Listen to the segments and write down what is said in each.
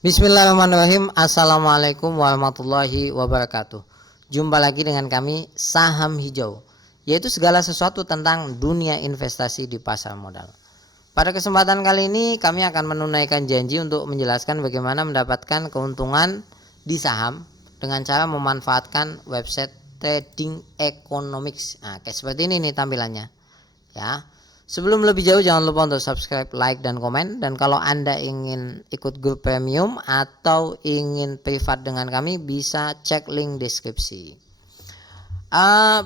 Bismillahirrahmanirrahim. Assalamualaikum warahmatullahi wabarakatuh. Jumpa lagi dengan kami Saham Hijau, yaitu segala sesuatu tentang dunia investasi di pasar modal. Pada kesempatan kali ini kami akan menunaikan janji untuk menjelaskan bagaimana mendapatkan keuntungan di saham dengan cara memanfaatkan website Trading Economics. Nah, kayak seperti ini nih tampilannya. Ya. Sebelum lebih jauh jangan lupa untuk subscribe, like, dan komen. Dan kalau Anda ingin ikut grup premium atau ingin privat dengan kami, bisa cek link deskripsi.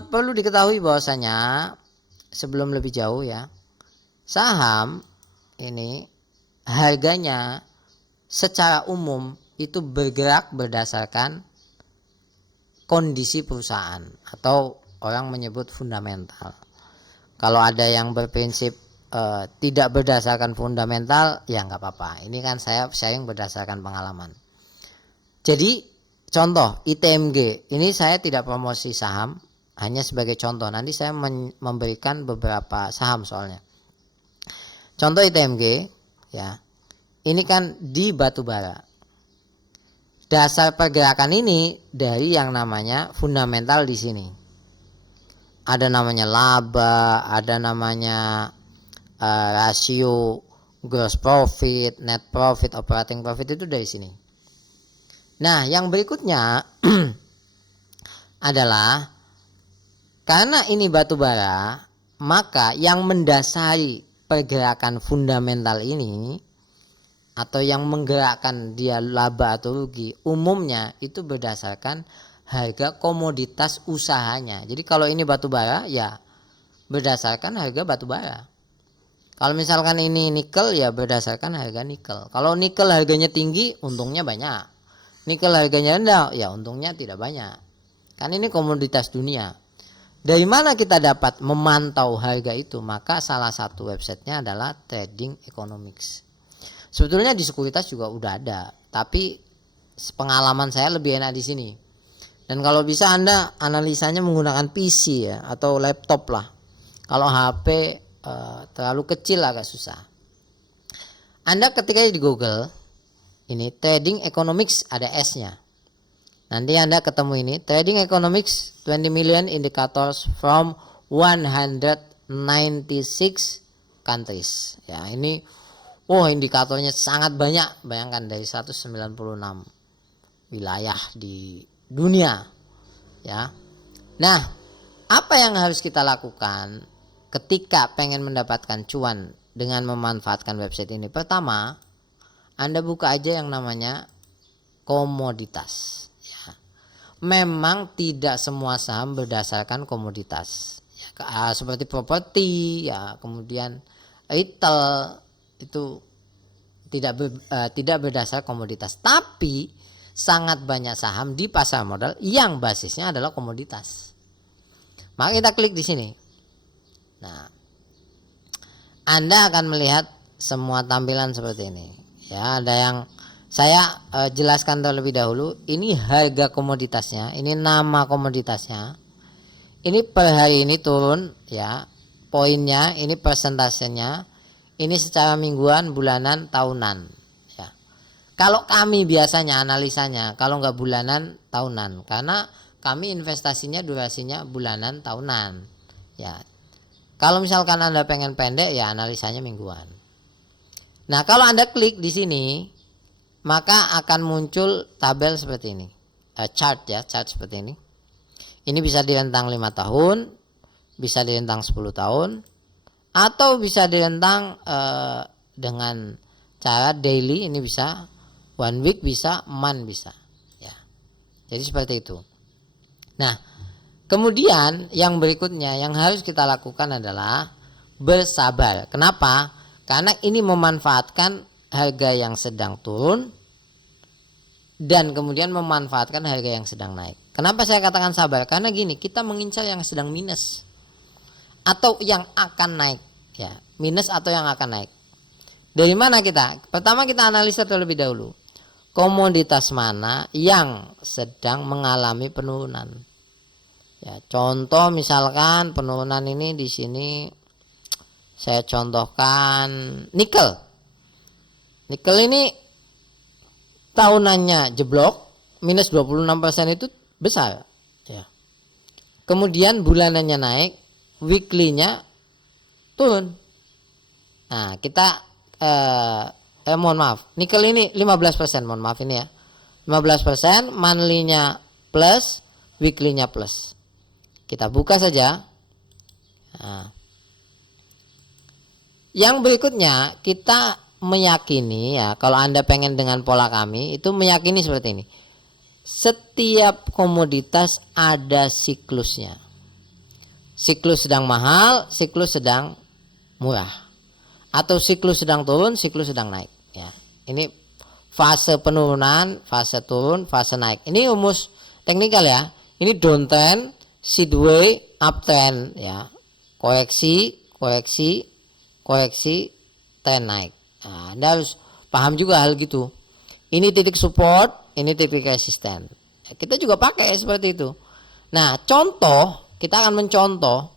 Perlu diketahui bahwasanya sebelum lebih jauh ya, saham ini harganya secara umum itu bergerak berdasarkan kondisi perusahaan atau orang menyebut fundamental. Kalau ada yang berprinsip tidak berdasarkan fundamental, ya nggak apa-apa. Ini kan saya sharing berdasarkan pengalaman. Jadi contoh ITMG, ini saya tidak promosi saham, hanya sebagai contoh. Nanti saya memberikan beberapa saham soalnya. Contoh ITMG, ya, ini kan di batubara. Dasar pergerakan ini dari yang namanya fundamental di sini. Ada namanya laba, ada namanya rasio gross profit, net profit, operating profit, itu dari sini. Nah, yang berikutnya adalah karena ini batu bara, maka yang mendasari pergerakan fundamental ini atau yang menggerakkan dia laba atau rugi umumnya itu berdasarkan harga komoditas usahanya. Jadi kalau ini batu bara ya berdasarkan harga batu bara. Kalau misalkan ini nikel ya berdasarkan harga nikel. Kalau nikel harganya tinggi, untungnya banyak. Nikel harganya rendah, ya untungnya tidak banyak. Kan ini komoditas dunia. Dari mana kita dapat memantau harga itu? Maka salah satu websitenya adalah Trading Economics. Sebetulnya di sekuritas juga udah ada, tapi pengalaman saya lebih enak di sini. Dan kalau bisa Anda analisanya menggunakan PC ya atau laptop lah. Kalau HP terlalu kecil agak susah. Anda ketika di Google ini Trading Economics ada S-nya. Nanti Anda ketemu ini Trading Economics 20 million indicators from 196 countries. Ya, ini indikatornya sangat banyak. Bayangkan dari 196 wilayah di dunia ya. Nah, apa yang harus kita lakukan ketika pengen mendapatkan cuan dengan memanfaatkan website ini? Pertama, Anda buka aja yang namanya komoditas ya. Memang tidak semua saham berdasarkan komoditas ya, seperti properti ya, kemudian retail itu tidak berdasar komoditas, tapi sangat banyak saham di pasar modal yang basisnya adalah komoditas. Maka kita klik di sini. Nah, Anda akan melihat semua tampilan seperti ini. Ya, ada yang saya jelaskan terlebih dahulu. Ini harga komoditasnya, ini nama komoditasnya. Ini per hari ini turun ya. Poinnya, ini persentasenya. Ini secara mingguan, bulanan, tahunan. Kalau kami biasanya analisanya, kalau nggak bulanan, tahunan. Karena kami investasinya durasinya bulanan, tahunan. Ya, kalau misalkan Anda pengen pendek, ya analisanya mingguan. Nah, kalau Anda klik di sini, maka akan muncul tabel seperti ini. Chart seperti ini. Ini bisa direntang 5 tahun, bisa direntang 10 tahun, atau bisa direntang dengan cara daily, ini bisa. One week bisa, month bisa ya. Jadi seperti itu. Nah, kemudian yang berikutnya yang harus kita lakukan adalah bersabar. Kenapa? Karena ini memanfaatkan harga yang sedang turun dan kemudian memanfaatkan harga yang sedang naik. Kenapa saya katakan sabar? Karena gini, kita mengincar yang sedang minus atau yang akan naik ya, minus atau yang akan naik. Dari mana kita? Pertama kita analisa terlebih dahulu. Komoditas mana yang sedang mengalami penurunan? Ya, contoh misalkan penurunan ini di sini saya contohkan nikel. Nikel ini tahunannya jeblok, minus 26% itu besar. Ya. Kemudian bulanannya naik, weekly-nya turun. Nah, kita mohon maaf, nikel ini 15%, mohon maaf ini ya. 15%, monthly-nya plus, weekly-nya plus. Kita buka saja. Nah, yang berikutnya kita meyakini ya, kalau Anda pengen dengan pola kami itu meyakini seperti ini. Setiap komoditas ada siklusnya. Siklus sedang mahal, siklus sedang murah. Atau siklus sedang turun, siklus sedang naik ya. Ini fase penurunan, fase turun, fase naik. Ini rumus teknikal ya. Ini downtrend, sideway, uptrend ya. Koreksi, koreksi, koreksi, trend naik. Nah, Anda harus paham juga hal gitu. Ini titik support, ini titik resisten. Ya, kita juga pakai seperti itu. Nah, contoh, kita akan mencontoh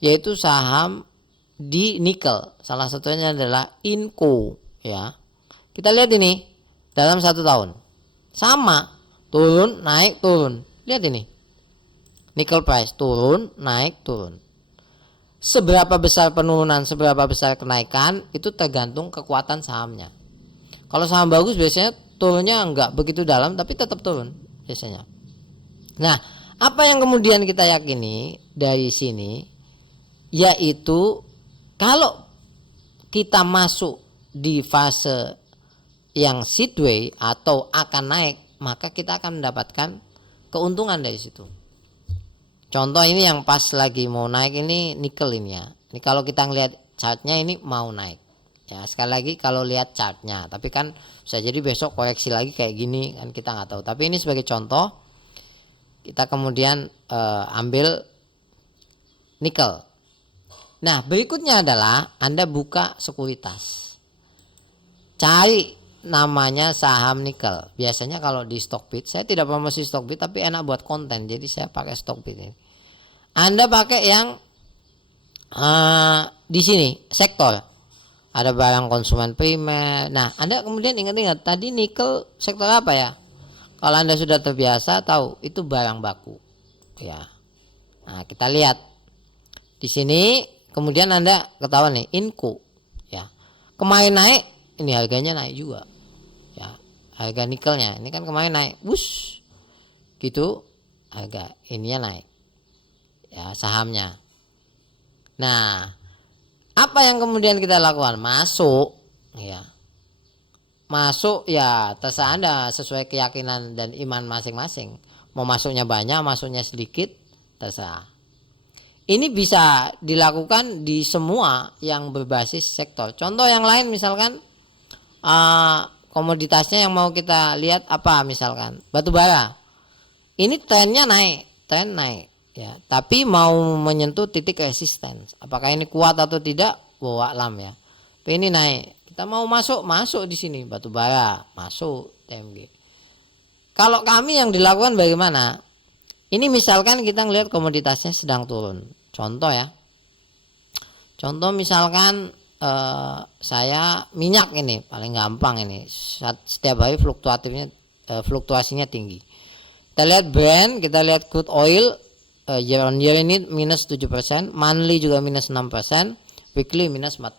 yaitu saham di nikel. Salah satunya adalah Inco ya. Kita lihat ini dalam 1 tahun. Sama, turun, naik, turun. Lihat ini. Nickel price turun, naik, turun. Seberapa besar penurunan, seberapa besar kenaikan itu tergantung kekuatan sahamnya. Kalau saham bagus biasanya turunnya enggak begitu dalam tapi tetap turun biasanya. Nah, apa yang kemudian kita yakini dari sini yaitu kalau kita masuk di fase yang sideway atau akan naik, maka kita akan mendapatkan keuntungan dari situ. Contoh ini yang pas lagi mau naik ini nikel ini ya. Ini kalau kita ngelihat chartnya ini mau naik. Ya sekali lagi kalau lihat chartnya. Tapi kan bisa jadi besok koreksi lagi kayak gini kan kita nggak tahu. Tapi ini sebagai contoh kita kemudian ambil nikel. Nah berikutnya adalah Anda buka sekuritas. Cari namanya saham nikel. Biasanya kalau di Stockbit, saya tidak promosi Stockbit tapi enak buat konten, jadi saya pakai Stockbit ini. Anda pakai yang di sini sektor ada barang konsumen primer. Nah, Anda kemudian ingat-ingat tadi nikel sektor apa ya? Kalau Anda sudah terbiasa tahu itu barang baku, ya. Nah, kita lihat di sini. Kemudian Anda ketahuan nih Inco, ya. Kemarin naik, ini harganya naik juga. Harga nikelnya ini kan kemarin naik, wush, gitu, harga ininya naik, ya sahamnya. Nah, apa yang kemudian kita lakukan? Masuk, ya, masuk ya terserah Anda sesuai keyakinan dan iman masing-masing. Mau masuknya banyak, masuknya sedikit, terserah. Ini bisa dilakukan di semua yang berbasis sektor. Contoh yang lain misalkan. Komoditasnya yang mau kita lihat apa misalkan batu bara. Ini trennya naik, tren naik ya, tapi mau menyentuh titik resisten. Apakah ini kuat atau tidak? Wallahu alam ya. Tapi ini naik. Kita mau masuk di sini batu bara, masuk TMG. Kalau kami yang dilakukan bagaimana? Ini misalkan kita ngelihat komoditasnya sedang turun. Contoh ya. Contoh misalkan saya minyak ini paling gampang ini setiap hari fluktuasinya tinggi. Kita lihat Brent, kita lihat crude oil year on year ini minus 7%, monthly juga minus 6%, weekly minus 4%.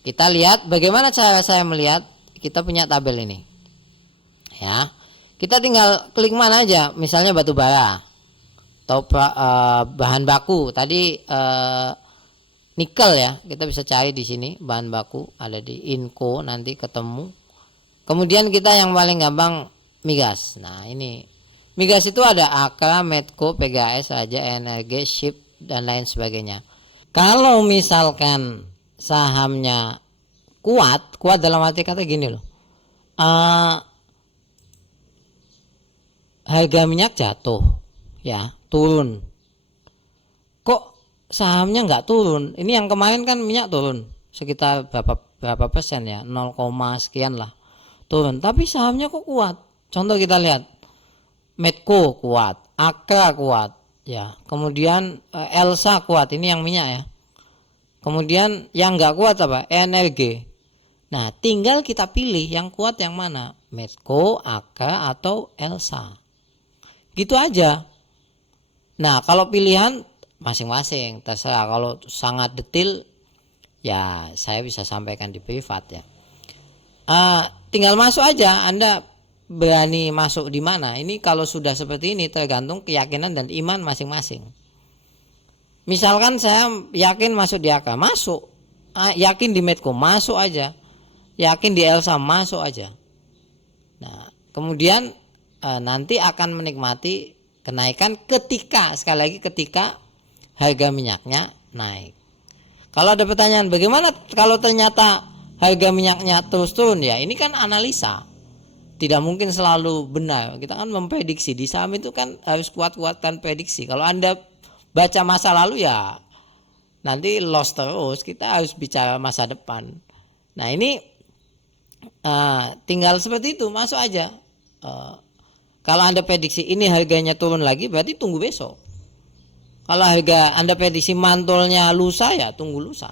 Kita lihat bagaimana cara saya melihat. Kita punya tabel ini ya, kita tinggal klik mana aja, misalnya batu bara atau bahan baku tadi nikel ya, kita bisa cari di sini bahan baku ada di Inco, nanti ketemu. Kemudian kita yang paling gampang migas. Nah ini migas itu ada Akra, Medco, PGS, Raja Energi, Ship dan lain sebagainya. Kalau misalkan sahamnya kuat dalam arti kata gini loh, harga minyak jatuh ya, turun, kok sahamnya nggak turun? Ini yang kemarin kan minyak turun sekitar berapa persen ya, 0, sekian lah turun, tapi sahamnya kok kuat. Contoh kita lihat Medco kuat, Akra kuat ya, kemudian Elsa kuat, ini yang minyak ya. Kemudian yang nggak kuat apa? Energi. Nah, tinggal kita pilih yang kuat yang mana, Medco, Aka, atau Elsa. Gitu aja. Nah, kalau pilihan masing-masing terserah. Kalau sangat detail ya saya bisa sampaikan di privat ya. Tinggal masuk aja, Anda berani masuk di mana. Ini kalau sudah seperti ini tergantung keyakinan dan iman masing-masing. Misalkan saya yakin masuk di Aka, masuk. Yakin di Medco, masuk aja. Yakin di Elsa, masuk aja. Nah, kemudian nanti akan menikmati kenaikan ketika, sekali lagi ketika harga minyaknya naik. Kalau ada pertanyaan bagaimana kalau ternyata harga minyaknya terus turun, ya ini kan analisa, tidak mungkin selalu benar. Kita kan memprediksi, di saham itu kan harus kuat-kuatkan prediksi. Kalau Anda baca masa lalu ya nanti loss terus, kita harus bicara masa depan. Nah ini tinggal seperti itu, masuk aja. Kalau Anda prediksi ini harganya turun lagi, berarti tunggu besok. Kalau harga Anda prediksi mantulnya lusa, ya tunggu lusa.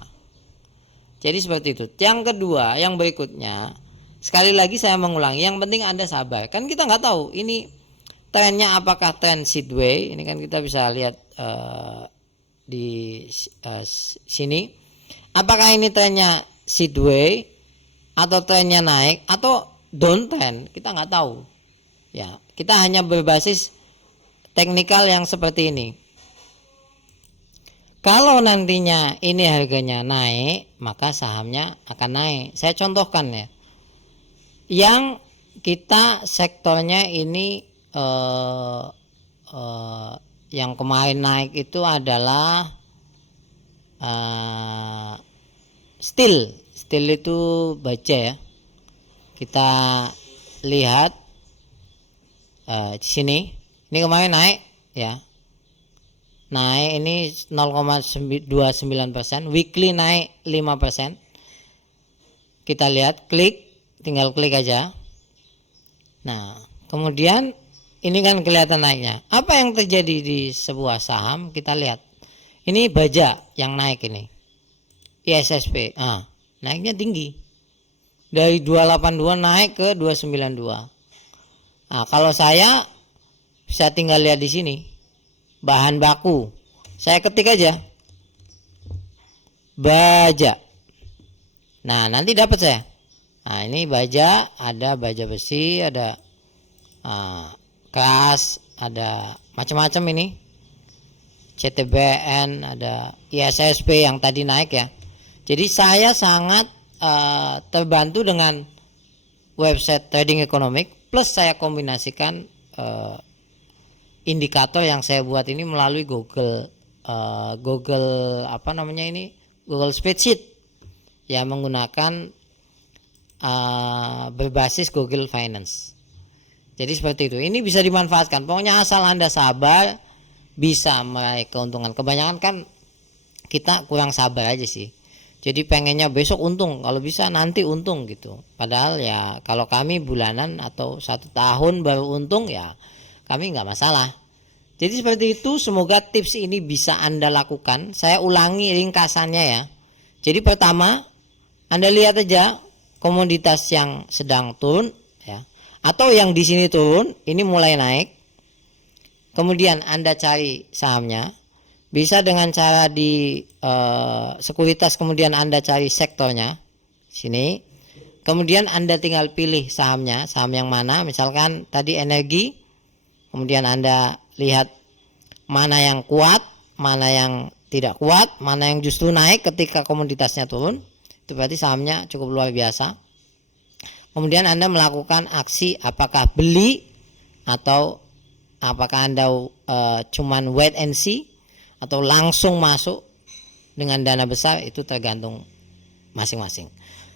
Jadi seperti itu. Yang kedua, yang berikutnya, sekali lagi saya mengulangi, yang penting Anda sabar. Kan kita nggak tahu ini trennya apakah tren sideways. Ini kan kita bisa lihat di sini. Apakah ini trennya sideways atau trennya naik atau downtrend, kita nggak tahu. Ya, kita hanya berbasis teknikal yang seperti ini. Kalau nantinya ini harganya naik, maka sahamnya akan naik. Saya contohkan ya. Yang kita sektornya ini yang kemarin naik itu adalah steel. Steel itu baja ya. Kita lihat di sini. Ini kemarin naik ya. Naik ini 0,29%, weekly naik 5%. Kita lihat, tinggal klik aja. Nah, kemudian ini kan kelihatan naiknya. Apa yang terjadi di sebuah saham? Kita lihat. Ini baja yang naik ini. ISSP. Naiknya tinggi. Dari 282 naik ke 292. Nah, kalau saya bisa tinggal lihat di sini. Bahan baku, saya ketik aja baja. Nah, nanti dapat saya. Nah, ini baja, ada baja besi, ada gas, ada macam-macam ini. CTBN, ada ISSP yang tadi naik ya. Jadi saya sangat terbantu dengan website Trading Economic, plus saya kombinasikan indikator yang saya buat ini melalui Google Google Spreadsheet yang menggunakan berbasis Google Finance. Jadi seperti itu. Ini bisa dimanfaatkan. Pokoknya asal Anda sabar, bisa meraih keuntungan. Kebanyakan kan kita kurang sabar aja sih. Jadi pengennya besok untung, kalau bisa nanti untung gitu. Padahal ya kalau kami bulanan atau 1 tahun baru untung ya kami nggak masalah. Jadi seperti itu, semoga tips ini bisa Anda lakukan. Saya ulangi ringkasannya ya. Jadi pertama, Anda lihat aja komoditas yang sedang turun ya, atau yang di sini turun, ini mulai naik. Kemudian Anda cari sahamnya. Bisa dengan cara di sekuritas, kemudian Anda cari sektornya sini. Kemudian Anda tinggal pilih sahamnya, saham yang mana, misalkan tadi energi. Kemudian Anda lihat mana yang kuat, mana yang tidak kuat, mana yang justru naik ketika komoditasnya turun. Itu berarti sahamnya cukup luar biasa. Kemudian Anda melakukan aksi, apakah beli atau apakah Anda cuman wait and see atau langsung masuk dengan dana besar, itu tergantung masing-masing.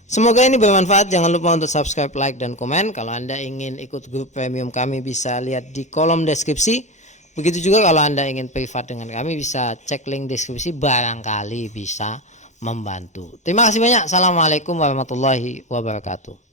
Semoga ini bermanfaat. Jangan lupa untuk subscribe, like, dan komen. Kalau Anda ingin ikut grup premium kami bisa lihat di kolom deskripsi. Begitu juga kalau Anda ingin privat dengan kami bisa cek link deskripsi, barangkali bisa membantu. Terima kasih banyak. Assalamualaikum warahmatullahi wabarakatuh.